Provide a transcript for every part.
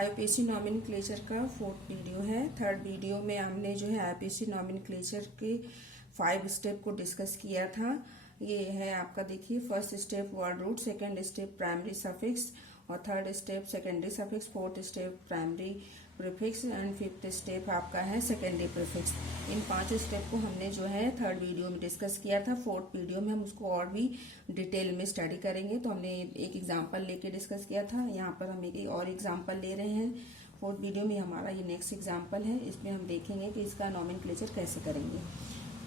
IPC nomenclature का fourth video है। Third video में हमने जो है आईपीसी नॉमेनक्लेचर के 5 स्टेप को डिस्कस किया था। ये है आपका, देखिए, first step word root, second step primary suffix और third step secondary suffix, fourth step primary prefix and fifth step आपका है सेकेंडरी प्रीफिक्स। इन 5 स्टेप को हमने जो है थर्ड वीडियो में डिस्कस किया था। फोर्थ वीडियो में हम उसको और भी डिटेल में स्टडी करेंगे। तो हमने एक एग्जांपल लेके डिस्कस किया था, यहाँ पर हम एक और एग्जांपल ले रहे हैं। फोर्थ वीडियो में हमारा ये नेक्स्ट एग्जांपल है, इसमें हम देखेंगे कि इसका नॉमेनक्लेचर कैसे करेंगे।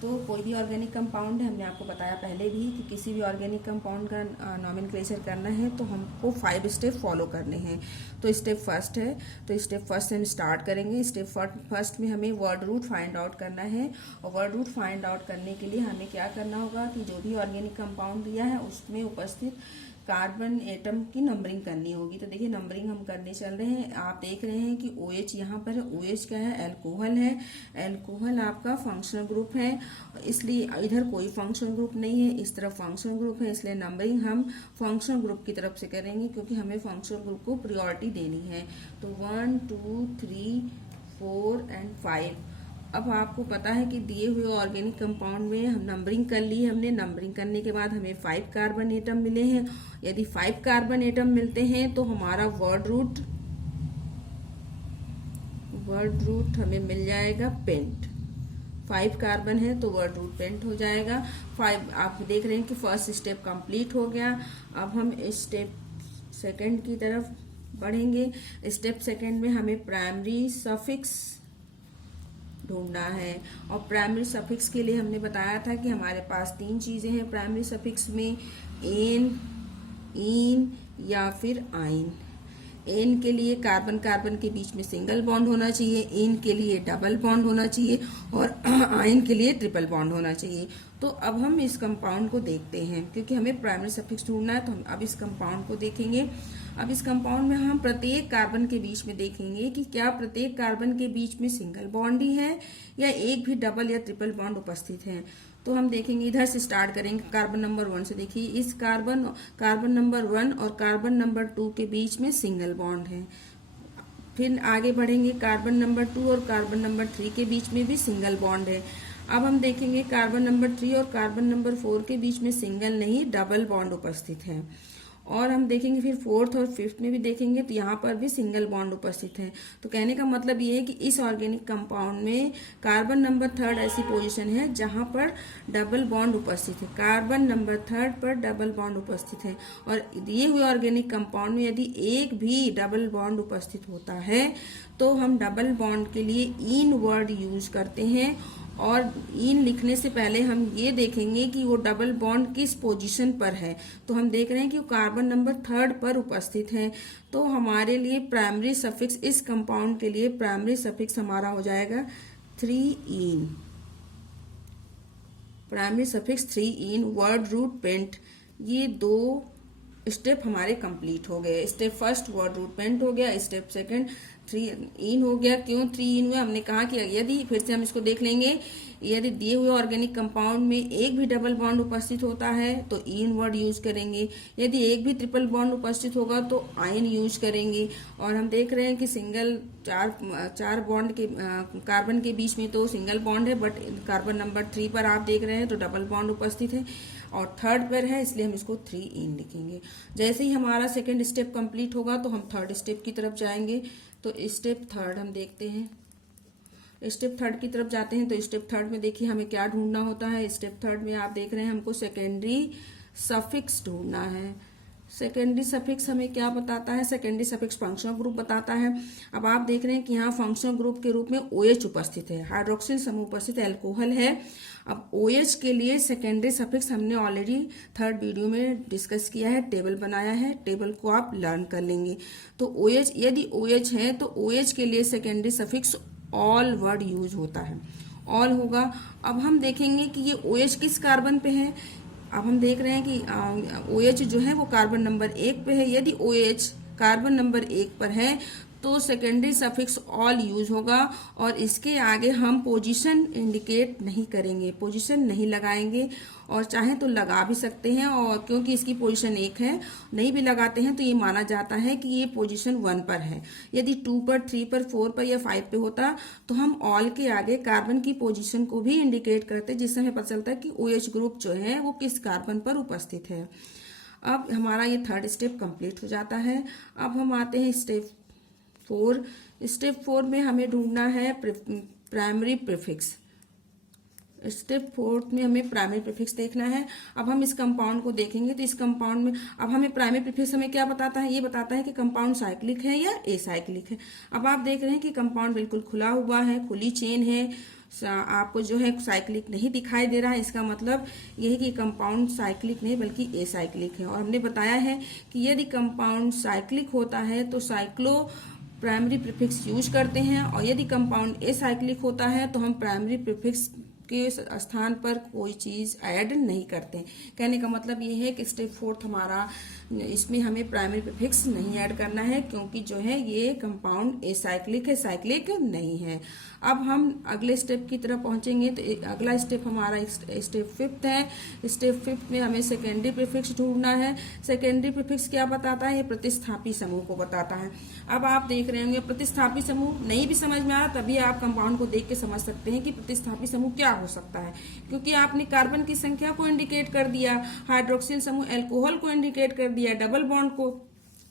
तो कोई भी ऑर्गेनिक कंपाउंड है, हमने आपको बताया पहले भी कि किसी भी ऑर्गेनिक कंपाउंड का नॉमेनक्लेचर करना है तो हमको 5 स्टेप फॉलो करने हैं। तो स्टेप फर्स्ट है, तो स्टेप फर्स्ट से हम स्टार्ट करेंगे। स्टेप फर्स्ट में हमें वर्ड रूट फाइंड आउट करना है, और वर्ड रूट फाइंड आउट करने के लिए हमें क्या करना होगा कि जो भी ऑर्गेनिक कंपाउंड दिया है उसमें उपस्थित कार्बन एटम की नंबरिंग करनी होगी। तो देखिए, नंबरिंग हम करने चल रहे हैं। आप देख रहे हैं कि OH यहाँ पर है। OH क्या है? अल्कोहल है। अल्कोहल आपका फंक्शनल ग्रुप है, इसलिए इधर कोई फंक्शनल ग्रुप नहीं है, इस तरफ फंक्शनल ग्रुप है, इसलिए नंबरिंग हम फंक्शनल ग्रुप की तरफ से करेंगे, क्योंकि हमें फंक्शनल ग्रुप को प्रायोरिटी देनी है। तो 1 2 3 4 एंड 5। अब आपको पता है कि दिए हुए ऑर्गेनिक कंपाउंड में हम नंबरिंग कर ली। हमने नंबरिंग करने के बाद हमें 5 कार्बन एटम मिले हैं। यदि 5 कार्बन एटम मिलते हैं तो हमारा वर्ड रूट हमें मिल जाएगा पेंट। 5 कार्बन है तो वर्ड रूट पेंट हो जाएगा। 5 आप देख रहे हैं कि फर्स्ट स्टेप कंप्लीट हो गया। अब हम स्टेप सेकंड की तरफ बढ़ेंगे। स्टेप सेकंड में हमें प्राइमरी सफिक्स ढूंढना है, और प्राइमरी सफिक्स के लिए हमने बताया था कि हमारे पास 3 चीजें हैं प्राइमरी सफिक्स में, एन, इन या फिर आइन। एन के लिए कार्बन कार्बन के बीच में सिंगल बॉन्ड होना चाहिए, इन के लिए डबल बॉन्ड होना चाहिए, और आइन के लिए ट्रिपल बॉन्ड होना चाहिए। तो अब हम इस कंपाउंड को देखते हैं, क्योंकि हमें प्राइमरी सफिक्स ढूंढना है। तो हम अब इस कंपाउंड को देखेंगे। अब इस कंपाउंड में हम प्रत्येक कार्बन के बीच में देखेंगे कि क्या प्रत्येक कार्बन के बीच में सिंगल बॉन्ड ही है या एक भी डबल या ट्रिपल बॉन्ड उपस्थित है। तो हम देखेंगे, इधर से स्टार्ट करेंगे कार्बन नंबर 1 से। देखिए, इस कार्बन नंबर 1 और कार्बन नंबर 2 के बीच में सिंगल बॉन्ड है। फिर आगे बढ़ेंगे, कार्बन नंबर 2 और कार्बन नंबर 3 के बीच में भी सिंगल बॉन्ड है। अब हम देखेंगे कार्बन नंबर 3 और कार्बन नंबर 4 के बीच में सिंगल नहीं डबल बॉन्ड उपस्थित है। और हम देखेंगे फिर 4th और 5th में भी देखेंगे तो यहाँ पर भी सिंगल बॉन्ड उपस्थित है। तो कहने का मतलब ये है कि इस ऑर्गेनिक कंपाउंड में कार्बन नंबर 3 ऐसी पोजीशन है जहाँ पर डबल बॉन्ड उपस्थित है। कार्बन नंबर 3 पर डबल बॉन्ड उपस्थित है, और दिए हुए ऑर्गेनिक कंपाउंड में यदि एक भी डबल बॉन्ड उपस्थित होता है तो हम डबल बॉन्ड के लिए इन वर्ड यूज करते हैं। और इन लिखने से पहले हम ये देखेंगे कि वो डबल बॉन्ड किस पोजीशन पर है। तो हम देख रहे हैं कि वो कार्बन नंबर 3 पर उपस्थित है। तो हमारे लिए प्राइमरी सफिक्स, इस कंपाउंड के लिए प्राइमरी सफिक्स हमारा हो जाएगा 3 primary suffix 3 word root pent. ये 2 स्टेप हमारे कंप्लीट हो गए। Step first word root pent हो गया, स्टेप सेकंड 3 हो गया। क्यों 3 हुआ? हमने कहा कि यदि, फिर से हम इसको देख लेंगे, यदि दिए हुए ऑर्गेनिक कंपाउंड में एक भी डबल बॉन्ड उपस्थित होता है तो इन वर्ड यूज करेंगे। यदि एक भी ट्रिपल बॉन्ड उपस्थित होगा तो आइन यूज करेंगे। और हम देख रहे हैं कि सिंगल चार बॉन्ड के कार्बन के बीच में तो सिंगल बॉन्ड है, बट कार्बन नंबर 3 पर आप देख रहे हैं तो डबल बॉन्ड उपस्थित है, और 3rd पर है, इसलिए हम इसको 3 इन लिखेंगे। जैसे ही हमारा सेकंड स्टेप कंप्लीट होगा तो हम 3rd स्टेप की तरफ जाएंगे। तो स्टेप 3rd हम देखते हैं। स्टेप 3rd की तरफ जाते हैं तो स्टेप 3rd में देखिए हमें क्या ढूंढना होता है। स्टेप 3rd में आप देख रहे हैं हमको सेकेंडरी सफिक्स ढूंढना है। सेकेंडरी सफिक्स हमें क्या बताता है? सेकेंडरी सफिक्स फंक्शनल ग्रुप बताता है। अब आप देख रहे हैं कि यहाँ फंक्शनल ग्रुप के रूप में OH उपस्थित है, हाइड्रोक्सिल समूह उपस्थित है, अल्कोहल है। अब OH के लिए सेकेंडरी सफिक्स हमने ऑलरेडी 3rd वीडियो में डिस्कस किया है, टेबल बनाया है, टेबल को आप लर्न कर लेंगे। तो OH, यदि OH है तो OH के लिए secondary suffix all word use होता है, ऑल होगा। अब हम देखेंगे कि ये OH किस कार्बन पे है। अब हम देख रहे हैं कि OH जो है वो कार्बन नंबर 1 पे है। यदि OH कार्बन नंबर 1 पर है तो सेकेंडरी सफिक्स ऑल यूज होगा और इसके आगे हम पोजीशन इंडिकेट नहीं करेंगे, पोजीशन नहीं लगाएंगे, और चाहे तो लगा भी सकते हैं, और क्योंकि इसकी पोजीशन 1 है, नहीं भी लगाते हैं तो ये माना जाता है कि ये पोजीशन 1 पर है। यदि 2 पर, 3 पर, 4 पर या 5 पे होता तो हम ऑल के आगे कार्बन की पोजीशन को भी इंडिकेट करते, जिससे हमें पता चलता है कि OH ग्रुप जो है वो किस कार्बन पर उपस्थित है। अब हमारा ये 3rd स्टेप कंप्लीट हो जाता है। अब हम आते हैं स्टेप 4। स्टेप 4 में हमें ढूंढना है प्राइमरी प्रीफिक्स। स्टेप 4 में हमें प्राइमरी प्रीफिक्स देखना है। अब हम इस कंपाउंड को देखेंगे तो इस कंपाउंड में अब हमें प्राइमरी प्रीफिक्स हमें क्या बताता है, ये बताता है कि कंपाउंड साइक्लिक है या एसाइक्लिक है। अब आप देख रहे हैं कि कंपाउंड बिल्कुल खुला हुआ है, खुली चेन है, आपको जो है साइक्लिक नहीं दिखाई दे रहा है। इसका मतलब यह है कि कंपाउंड साइक्लिक नहीं बल्कि एसाइक्लिक है। और हमने बताया है कि यदि कंपाउंड साइक्लिक होता है तो साइक्लो प्राइमरी प्रीफिक्स यूज करते हैं, और यदि कंपाउंड एसाइक्लिक होता है तो हम प्राइमरी प्रीफिक्स के स्थान पर कोई चीज ऐड नहीं करते। कहने का मतलब ये है कि स्टेप 4 हमारा, इसमें हमें प्राइमरी प्रीफिक्स नहीं ऐड करना है, क्योंकि जो है ये कंपाउंड एसाइक्लिक है, साइक्लिक नहीं है। अब हम अगले स्टेप की तरफ पहुंचेंगे तो अगला स्टेप हमारा स्टेप 5 है। स्टेप 5 में हमें सेकेंडरी प्रीफिक्स ढूंढना है। सेकेंडरी प्रीफिक्स क्या बताता है, ये प्रतिस्थापी समूह को बताता है। अब आप देख रहे होंगे प्रतिस्थापी समूह नहीं भी समझ में आ रहा तभी आप कंपाउंड को देख के समझ सकते हैं कि प्रतिस्थापी समूह क्या हो सकता है, क्योंकि आपने कार्बन की संख्या को इंडिकेट कर दिया, हाइड्रोक्सिल समूह अल्कोहल को इंडिकेट कर दिया, डबल बॉन्ड को,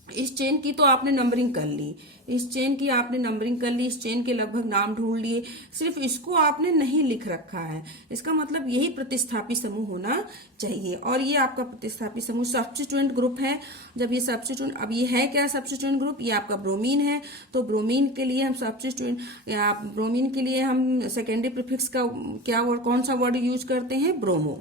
इस चेन की तो आपने नंबरिंग कर ली, इस चेन की आपने नंबरिंग कर ली, इस चेन के लगभग नाम ढूंढ लिए, सिर्फ इसको आपने नहीं लिख रखा है। इसका मतलब यही प्रतिस्थापी समूह होना चाहिए। और ये आपका प्रतिस्थापी समूह सब्स्टिट्यूएंट ग्रुप है। जब ये सब्स्टिट्यूएंट, अब ये है क्या सब्स्टिट्यूएंट ग्रुप, ये आपका ब्रोमीन है। तो ब्रोमीन के लिए हम सब्स्टिट्यूएंट, ब्रोमीन के लिए हम सेकेंडरी प्रीफिक्स का क्या वर्ड, कौन सा वर्ड यूज करते हैं, ब्रोमो।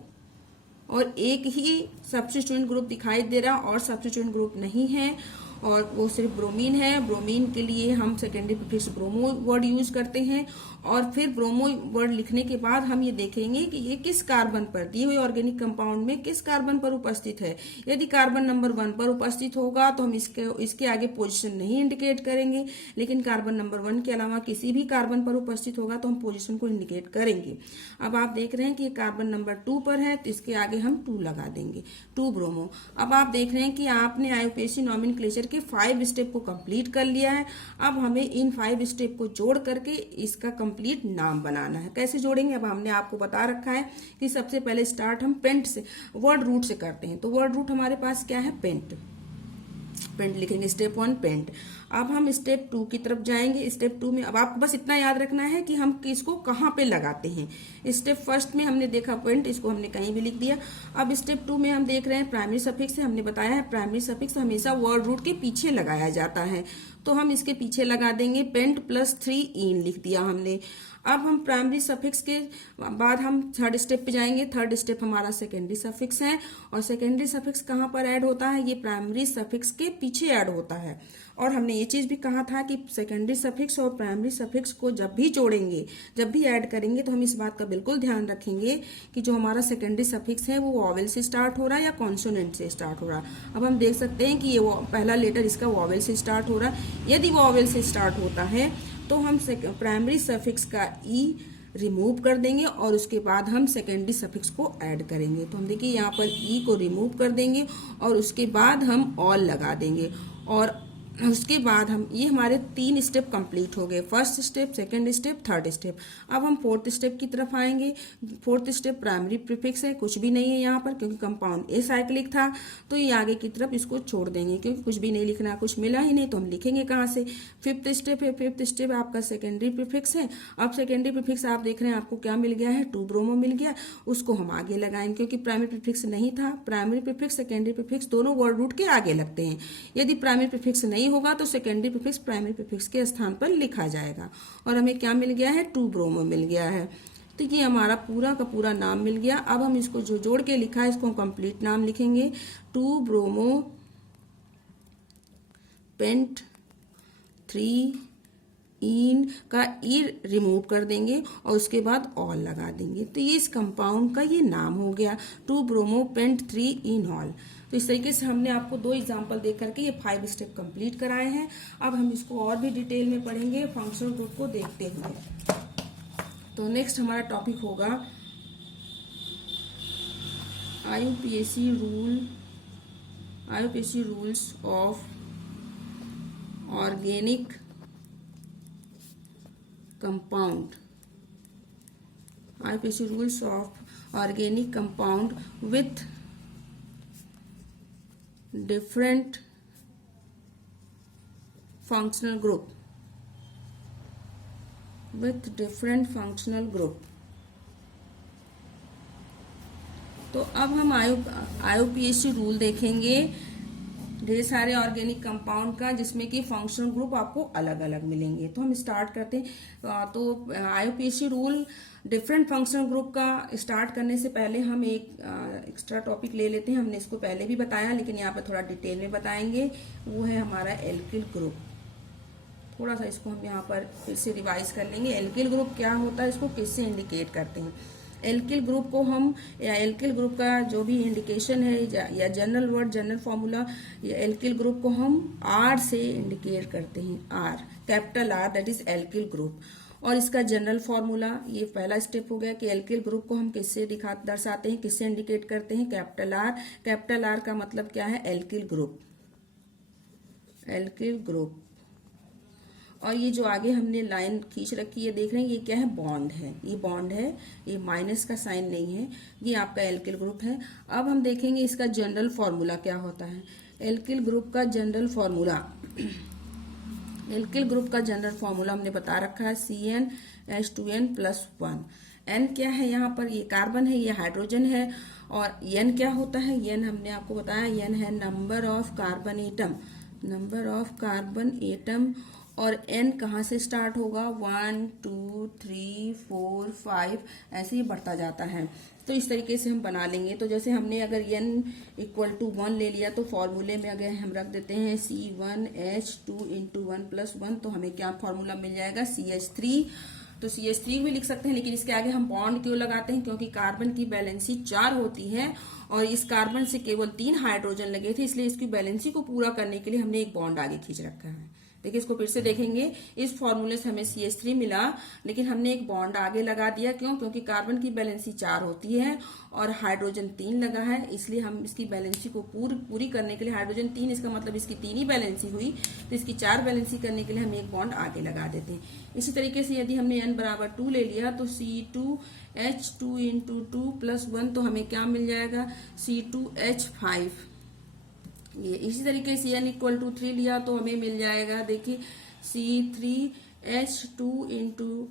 और एक ही सब्स्टिट्यूएंट ग्रुप दिखाई दे रहा और सब्स्टिट्यूएंट ग्रुप नहीं है, और वो सिर्फ ब्रोमीन है। ब्रोमीन के लिए हम secondary prefix bromo word use करते हैं, और फिर ब्रोमो वर्ड लिखने के बाद हम ये देखेंगे कि ये किस कार्बन पर, दिए हुए ऑर्गेनिक कंपाउंड में किस कार्बन पर उपस्थित है। यदि कार्बन नंबर 1 पर उपस्थित होगा तो हम इसके आगे पोजीशन नहीं इंडिकेट करेंगे, लेकिन कार्बन नंबर 1 के अलावा किसी भी कार्बन पर उपस्थित होगा तो हम पोजीशन को इंडिकेट करेंगे। अब आप देख रहे हैं कि ये कार्बन नंबर 2 पर है तो इसके आगे हम 2 लगा देंगे, 2 ब्रोमो। अब आप देख रहे हैं कि आपने आईयूपीएसी नॉमेनक्लेचर के 5 स्टेप को कंप्लीट कर लिया है। अब हमें इन 5 स्टेप को जोड़ करके इसका कंप्लीट नाम बनाना है। कैसे जोड़ेंगे, अब हमने आपको बता रखा है कि सबसे पहले स्टार्ट हम पेंट से, वर्ड रूट से करते हैं। तो वर्ड रूट हमारे पास क्या है, पेंट। पेंट लिखेंगे, स्टेप 1 पेंट। अब हम स्टेप 2 की तरफ जाएंगे। स्टेप 2 में अब आपको बस इतना याद रखना है कि हम किसको कहाँ पे लगाते हैं। स्टेप 1 में हमने देखा पेंट, इसको हमने कहीं भी लिख दिया। अब स्टेप 2 में हम देख रहे हैं प्राइमरी सफिक्स से, हमने बताया है प्राइमरी सफिक्स हमेशा वर्ड रूट के पीछे लगाया जाता है, तो हम इसके पीछे लगा देंगे पेंट प्लस 3 इन लिख दिया हमने। अब हम प्राइमरी सफिक्स के बाद हम 3rd स्टेप पे जाएंगे। 3rd स्टेप हमारा सेकेंडरी सफिक्स है, और सेकेंडरी सफिक्स कहाँ पर ऐड होता है, ये प्राइमरी सफिक्स के पीछे ऐड होता है। और हमने ये चीज भी कहा था कि सेकेंडरी सफिक्स और प्राइमरी सफिक्स को जब भी जोड़ेंगे, जब भी ऐड करेंगे, तो हम इस बात का बिल्कुल ध्यान रखेंगे कि जो हमारा सेकेंडरी सफिक्स है वो वॉवेल से स्टार्ट हो रहा है या कॉन्सोनेंट से स्टार्ट हो रहा है। अब हम देख सकते हैं कि ये पहला लेटर इसका वॉवेल से स्टार्ट हो रहा है। यदि वॉवेल से स्टार्ट होता है तो हम प्राइमरी सफिक्स का ई रिमूव कर देंगे और उसके बाद हम सेकेंडरी सफिक्स को ऐड करेंगे। तो हम देखिए यहाँ पर ई को रिमूव कर देंगे और उसके बाद हम ऑल लगा देंगे, और उसके बाद हम, ये हमारे 3 स्टेप कंप्लीट हो गए, 1st step, 2nd step, 3rd step. अब हम 4th स्टेप की तरफ आएंगे। 4th स्टेप प्राइमरी प्रीफिक्स है, कुछ भी नहीं है यहाँ पर क्योंकि कंपाउंड एसाइक्लिक था, तो ये आगे की तरफ इसको छोड़ देंगे क्योंकि कुछ भी नहीं लिखना, कुछ मिला ही नहीं तो हम लिखेंगे कहाँ से। 5th स्टेप है, 5th स्टेप आपका सेकेंडरी प्रीफिक्स है। अब सेकेंडरी प्रीफिक्स आप देख रहे हैं आपको क्या मिल गया है, 2 ब्रोमो मिल गया, उसको हम आगे लगाएंगे क्योंकि प्राइमरी प्रीफिक्स नहीं था। प्राइमरी प्रीफिक्स सेकेंडरी प्रीफिक्स दोनों वर्ड रूट के आगे लगते हैं। यदि प्राइमरी प्रीफिक्स नहीं होगा तो सेकेंडरी प्रीफिक्स प्राइमरी प्रीफिक्स के स्थान पर लिखा जाएगा। और हमें क्या मिल गया है, 2 ब्रोमो मिल गया है। तो ये हमारा पूरा का पूरा नाम मिल गया। अब हम इसको जो जोड़ के लिखा है इसको कंप्लीट नाम लिखेंगे, 2 ब्रोमो पेंट 3 इन का ई रिमूव कर देंगे और उसके बाद ऑल लगा देंगे, तो ये इस कंपाउंड का ये नाम हो गया 2-ब्रोमो पेंट 3-इनॉल। तो इस तरीके से हमने आपको 2 एग्जाम्पल देख करके ये 5 स्टेप कंप्लीट कराए हैं। अब हम इसको और भी डिटेल में पढ़ेंगे फंक्शनल ग्रुप को देखते हुए। तो नेक्स्ट हमारा टॉपिक होगा IUPAC rules of organic compound. IUPAC rules of organic compound with different functional group तो अब हम IUPAC रूल देखेंगे ढेर सारे ऑर्गेनिक कंपाउंड का, जिसमें कि फंक्शनल ग्रुप आपको अलग अलग मिलेंगे। तो हम स्टार्ट करते हैं। तो IUPAC rule different functional group का स्टार्ट करने से पहले हम एक एक्स्ट्रा टॉपिक ले लेते हैं। हमने इसको पहले भी बताया, लेकिन यहाँ पर थोड़ा डिटेल में बताएंगे। वो है हमारा एल्किल ग्रुप। थोड़ा सा इसको हम यहाँ पर फिर से रिवाइज कर लेंगे। एल्किल ग्रुप क्या होता है, इसको किससे इंडिकेट करते हैं। एल्किल ग्रुप को हम, या एल्किल ग्रुप का जो भी इंडिकेशन है या जनरल वर्ड, जनरल फॉर्मूला, या एल्किल ग्रुप को हम आर से इंडिकेट करते हैं। R, capital R, that is alkyl group. और इसका जनरल फॉर्मूला, ये पहला स्टेप हो गया कि एल्किल ग्रुप को हम किससे दर्शाते हैं, किससे इंडिकेट करते हैं, कैपिटल आर। कैपिटल आर का मतलब क्या है, एल्किल ग्रुप। Alkyl group. और ये जो आगे हमने लाइन खींच रखी है, देख रहे हैं, ये क्या है, बॉन्ड है। ये बॉन्ड है, ये माइनस का साइन नहीं है, ये आपका एल्किल ग्रुप है। अब हम देखेंगे इसका जनरल फॉर्मूला क्या होता है। एल्किल ग्रुप का जनरल फॉर्मूला, एल्किल ग्रुप का जनरल फॉर्मूला हमने बता रखा है CnH2n+1। N क्या है, यहाँ पर ये कार्बन है, ये हाइड्रोजन है। और N क्या होता है, N हमने आपको बताया, N है number of carbon atom, number of carbon atom. और N कहाँ से स्टार्ट होगा, 1 2 3 4 5 ऐसे ही बढ़ता जाता है। तो इस तरीके से हम बना लेंगे। तो जैसे हमने अगर N = 1 ले लिया, तो फॉर्मूले में अगर हम रख देते हैं C1H2 × 1+1, तो हमें क्या फॉर्मूला मिल जाएगा, CH3। तो CH3 भी लिख सकते हैं, लेकिन इसके आगे हम बॉन्ड क्यों लगाते हैं, क्योंकि कार्बन की वैलेंसी 4 होती है और इस कार्बन से केवल 3 हाइड्रोजन लगे थे, इसलिए इसकी वैलेंसी को पूरा करने के लिए हमने एक बॉन्ड आगे खींच रखा है। देखिए, इसको फिर से देखेंगे। इस फॉर्मूले से हमें CH3 मिला, लेकिन हमने एक बॉन्ड आगे लगा दिया। क्यों, क्योंकि कार्बन की वैलेंसी 4 होती है और हाइड्रोजन 3 लगा है, इसलिए हम इसकी वैलेंसी को पूरी करने के लिए, हाइड्रोजन 3, इसका मतलब इसकी 3 ही वैलेंसी हुई, तो इसकी 4 वैलेंसी करने के लिए हम एक बॉन्ड आगे लगा देते हैं। इसी तरीके से यदि हमने n = 2 ले लिया, तो C2H2 × 2+1, तो हमें क्या मिल जाएगा, C2H5। ये इसी तरीके से n = 3 लिया, तो हमें मिल जाएगा, देखिए, C3H2 ×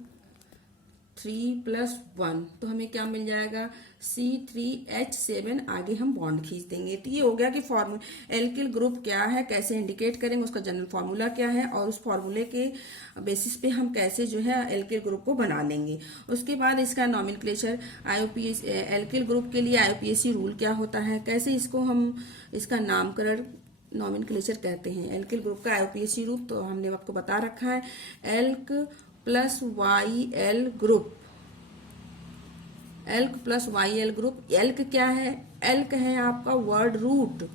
3+1, तो हमें क्या मिल जाएगा, C3H7। आगे हम बॉन्ड खींच देंगे। तो ये हो गया कि फॉर्मूला एल्किल ग्रुप क्या है, कैसे इंडिकेट करेंगे, उसका जनरल फॉर्मूला क्या है, और उस फॉर्मूले के बेसिस पे हम कैसे जो है एल्किल ग्रुप को बना लेंगे। उसके बाद इसका नॉमेनक्लेचर, IUPAC एल्किल ग्रुप के लिए IUPAC रूल क्या होता है, कैसे इसको हम इसका नामकरण नॉमेनक्लेचर कहते हैं। एल्किल ग्रुप का IUPAC रूप तो हमने आपको बता रखा है, elk + YL group. Elk + YL group. Elk क्या है, एल्क है आपका वर्ड रूट।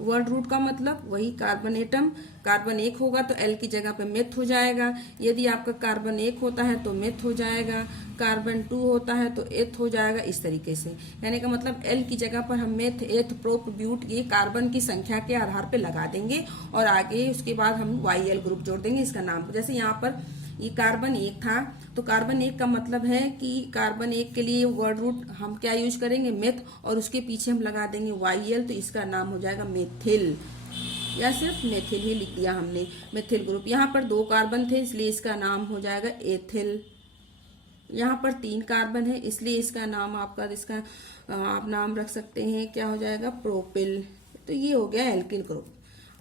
वर्ड रूट का मतलब वही कार्बन एटम। कार्बन 1 होगा तो एल की जगह पे मेथ हो जाएगा। यदि आपका कार्बन 1 होता है तो मेथ हो जाएगा, कार्बन 2 होता है तो एथ हो जाएगा। इस तरीके से यानी का मतलब एल की जगह पर हम मेथ, एथ, प्रोप, ब्यूट ये कार्बन की संख्या के आधार पे लगा देंगे और आगे उसके बाद हम YL ग्रुप जोड़ देंगे इसका नाम। जैसे यहाँ पर ये कार्बन 1 था तो कार्बन 1 का मतलब है कि कार्बन 1 के लिए वर्ड रूट हम क्या यूज करेंगे, मेथ, और उसके पीछे हम लगा देंगे YL, तो इसका नाम हो जाएगा मेथिल, या सिर्फ मेथिल ही लिख दिया हमने, मेथिल ग्रुप। यहाँ पर 2 कार्बन थे इसलिए इसका नाम हो जाएगा एथिल। यहाँ पर 3 कार्बन है इसलिए इसका नाम आपका इसका आप नाम रख सकते हैं, क्या हो जाएगा, प्रोपिल। तो ये हो गया एल्किल ग्रुप।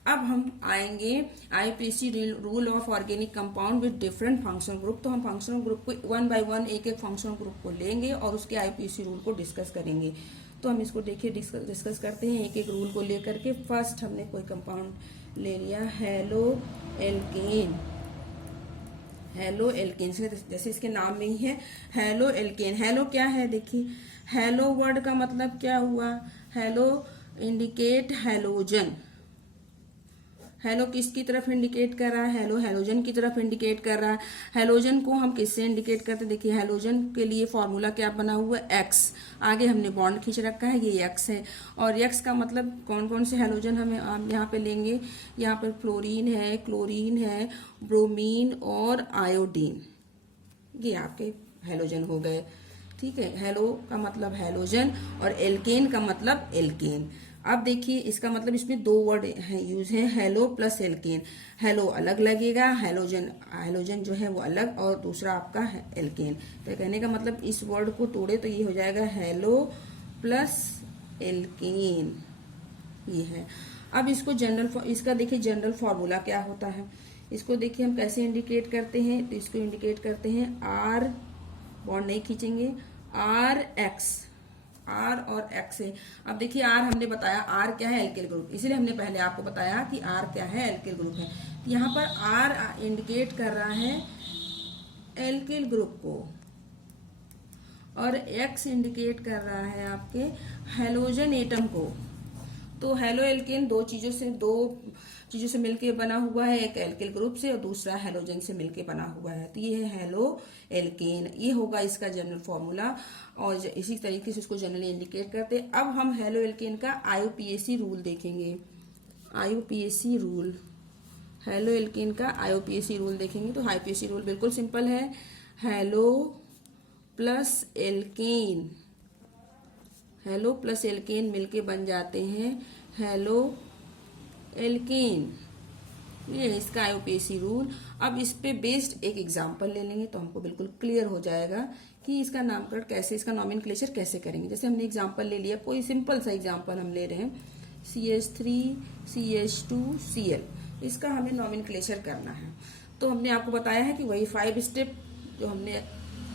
अब हम आएंगे IUPAC rule of organic compound with different functional group. तो हम फंक्शनल ग्रुप को 1 बाय 1 एक फंक्शनल ग्रुप को लेंगे और उसके IUPAC रूल को डिस्कस करेंगे। तो हम इसको देखिए डिस्कस करते हैं एक रूल को लेकर के। फर्स्ट हमने कोई कंपाउंड ले लिया, हेलो एल्केन। हेलो एल्केन, जैसे इसके नाम में ही है हेलो एल्केन। हेलो क्या है, देखिए हेलो वर्ड का मतलब क्या हुआ, हेलो इंडिकेट हेलोजन। हेलो किसकी तरफ इंडिकेट कर रहा है, हेलो हेलोजन की तरफ इंडिकेट कर रहा है। हेलोजन को हम किससे इंडिकेट करते हैं, देखिए हेलोजन के लिए फॉर्मूला क्या बना हुआ है, एक्स। आगे हमने बॉन्ड खींच रखा है, ये एक्स है। और एक्स का मतलब कौन कौन से हेलोजन हमें आप यहाँ पे लेंगे, यहाँ पर फ्लोरीन है, क्लोरीन है, ब्रोमीन और आयोडीन, ये आपके हेलोजन हो गए। ठीक है, हेलो का मतलब हेलोजन और एल्केन का मतलब एल्केन। अब देखिए इसका मतलब इसमें दो वर्ड है यूज है, हेलो प्लस एल्केन। हेलो अलग लगेगा, हेलोजन हेलोजन जो है वो अलग, और दूसरा आपका है एल्केन। तो कहने का मतलब इस वर्ड को तोड़े तो ये हो जाएगा हेलो प्लस एल्केन, ये है। अब इसको इसका देखिए जनरल फॉर्मूला क्या होता है, इसको देखिए हम कैसे इंडिकेट करते हैं, तो इसको इंडिकेट करते हैं आर, बॉन्ड नहीं खींचेंगे, आर एक्स, आर और एक्स है। अब देखिए आर हमने बताया आर क्या है, एल्किल ग्रुप, इसलिए हमने पहले आपको बताया कि आर क्या है, एल्किल ग्रुप है। तो यहाँ पर आर इंडिकेट कर रहा है एल्किल ग्रुप को, और एक्स इंडिकेट कर रहा है आपके हेलोजन एटम को। तो हेलो एल्केन दो चीजों से मिलके बना हुआ है, एक एल्किल ग्रुप से और दूसरा हेलोजन से मिलके बना हुआ है। तो ये है हेलो एल्केन, ये होगा इसका जनरल फॉर्मूला, और इसी तरीके से इसको जनरली इंडिकेट करते हैं। अब हम हेलो एल्केन का आईयूपीएसी रूल देखेंगे। आईयूपीएसी रूल, हेलो एल्केन का आईयूपीएसी रूल देखेंगे। तो आईयूपीएसी रूल बिल्कुल सिंपल है, halo plus alkane, halo plus alkane मिलके बन जाते हैं हेलो एल्केन, ये इसका आईयूपीएसी रूल। अब इस पे बेस्ड एक एग्जांपल ले लेंगे तो हमको बिल्कुल क्लियर हो जाएगा कि इसका नामकरण कैसे, इसका नॉमेनक्लेचर कैसे करेंगे। जैसे हमने एग्जांपल ले लिया, कोई सिंपल सा एग्जांपल हम ले रहे हैं, CH3 CH2 Cl, इसका हमें नॉमेनक्लेचर करना है। तो हमने आपको बताया है कि वही 5 स्टेप जो हमने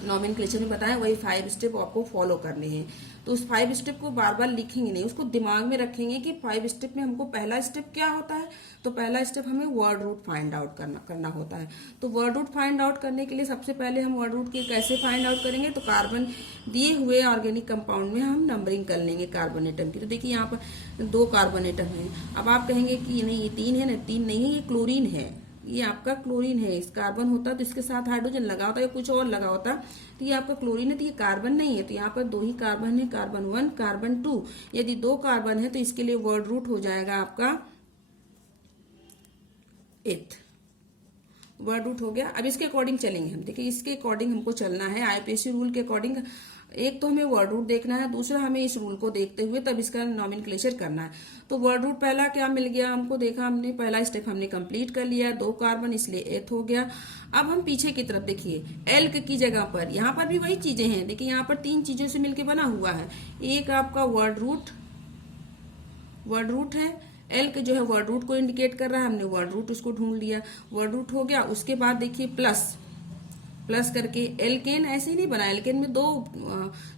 नॉमेनक्लेचर में बताया, वही 5 स्टेप आपको फॉलो करने हैं। तो उस 5 स्टेप को बार बार लिखेंगे नहीं, उसको दिमाग में रखेंगे कि 5 स्टेप में हमको पहला स्टेप क्या होता है। तो पहला स्टेप हमें वर्ड रूट फाइंड आउट करना होता है। तो वर्ड रूट फाइंड आउट करने के लिए सबसे पहले हम वर्ड रूट के कैसे फाइंड आउट करेंगे, तो कार्बन दिए हुए ऑर्गेनिक कंपाउंड में हम नंबरिंग कर लेंगे कार्बन एटम की। तो देखिए यहाँ पर 2 कार्बन एटम है। अब आप कहेंगे कि नहीं ये 3 है ना, 3 नहीं है, ये क्लोरीन है, ये आपका क्लोरीन है। इस कार्बन होता तो इसके साथ हाइड्रोजन लगा होता या कुछ और लगा होता, तो ये आपका क्लोरीन है, तो ये कार्बन नहीं है। तो यहाँ पर 2 ही कार्बन है, कार्बन 1 कार्बन 2। यदि 2 कार्बन है तो इसके लिए वर्ड रूट हो जाएगा आपका 8, वर्ड रूट हो गया। अब इसके अकॉर्डिंग चलेंगे हम, देखिए इसके अकॉर्डिंग हमको चलना है, आईयूपीएसी रूल के अकॉर्डिंग। एक तो हमें वर्ड रूट देखना है, दूसरा हमें इस रूल को देखते हुए तब इसका नॉमेनक्लेचर करना है। तो वर्ड रूट पहला क्या मिल गया हमको, देखा हमने पहला स्टेप हमने कंप्लीट कर लिया, 2 कार्बन इसलिए 8 हो गया। अब हम पीछे की तरफ देखिए, एल्क की जगह पर यहाँ पर भी वही चीजें हैं। देखिए यहाँ पर 3 चीजों से मिलकर बना हुआ है, एक आपका वर्ड रूट है, एल्क जो है वर्ड रूट को इंडिकेट कर रहा है, हमने वर्ड रूट उसको ढूंढ लिया, वर्ड रूट हो गया। उसके बाद देखिए प्लस करके एल्केन ऐसे ही नहीं बना, एल्केन में 2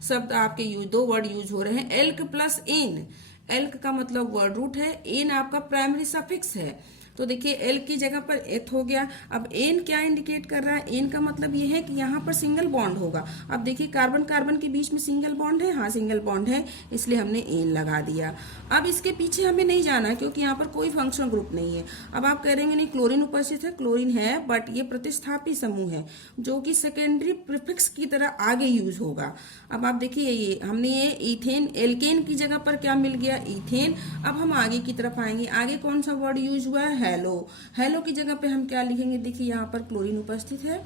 शब्द आपके 2 वर्ड यूज हो रहे हैं, एल्क प्लस एन। एल्क का मतलब वर्ड रूट है, एन आपका प्राइमरी सफिक्स है। तो देखिए एल की जगह पर एथ हो गया। अब एन क्या इंडिकेट कर रहा है, एन का मतलब ये है कि यहाँ पर सिंगल बॉन्ड होगा। अब देखिए कार्बन कार्बन के बीच में सिंगल बॉन्ड है, हाँ सिंगल बॉन्ड है, इसलिए हमने एन लगा दिया। अब इसके पीछे हमें नहीं जाना क्योंकि यहाँ पर कोई फंक्शनल ग्रुप नहीं है। अब आप कह रहे हैं नहीं क्लोरीन उपस्थित है, क्लोरीन है बट ये प्रतिस्थापी समूह है जो कि सेकेंडरी प्रीफिक्स की तरह आगे यूज होगा। अब आप देखिए ये हमने ये इथेन, एल्केन की जगह पर क्या मिल गया, इथेन। अब हम आगे की तरफ आएंगे, आगे कौन सा वर्ड यूज हुआ है, हेलो। हेलो की जगह पे हम क्या लिखेंगे, देखिए यहाँ पर क्लोरीन उपस्थित है,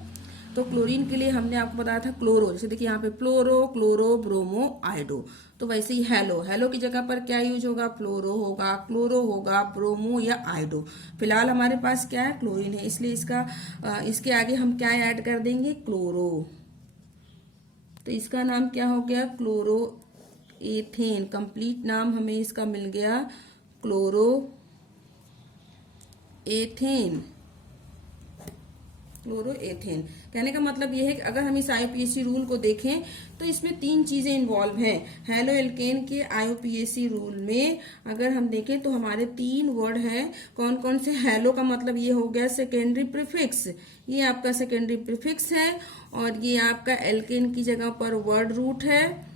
तो क्लोरीन के लिए हमने आपको बताया था क्लोरो, जैसे देखिए यहाँ पे फ्लोरो, क्लोरो, ब्रोमो, आइडो। तो वैसे ही हेलो की जगह पर क्या यूज होगा, फ्लोरो होगा, क्लोरो होगा, ब्रोमो या आइडो। फिलहाल हमारे पास क्या है, क्लोरीन है, इसलिए इसके आगे हम क्या ऐड कर देंगे, क्लोरो। तो इसका नाम क्या हो गया, क्लोरो एथेन। कंप्लीट नाम हमें इसका मिल गया क्लोरो एथेन। क्लोरोएथेन। कहने का मतलब ये है कि अगर हम इस आईयूपीएसी रूल को देखें तो इसमें 3 चीजें इन्वॉल्व हैं। हेलो एल्केन के आईयूपीएसी रूल में अगर हम देखें तो हमारे 3 वर्ड हैं। कौन कौन से? हेलो का मतलब ये हो गया सेकेंडरी प्रीफिक्स, ये आपका सेकेंडरी प्रीफिक्स है, और ये आपका एल्केन की जगह पर वर्ड रूट है,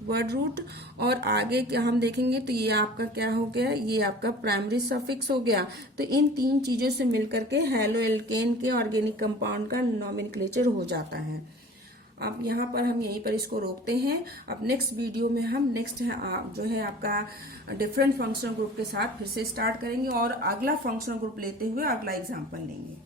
वर्ड रूट। और आगे क्या हम देखेंगे तो ये आपका क्या हो गया, ये आपका प्राइमरी सफिक्स हो गया। तो इन 3 चीजों से मिलकर के हेलो एल्केन के ऑर्गेनिक कंपाउंड का नॉमेनक्लेचर हो जाता है। अब यहाँ पर हम यहीं पर इसको रोकते हैं। अब नेक्स्ट वीडियो में हम नेक्स्ट जो है आपका डिफरेंट फंक्शनल ग्रुप के साथ फिर से स्टार्ट करेंगे और अगला फंक्शनल ग्रुप लेते हुए अगला एग्जाम्पल लेंगे।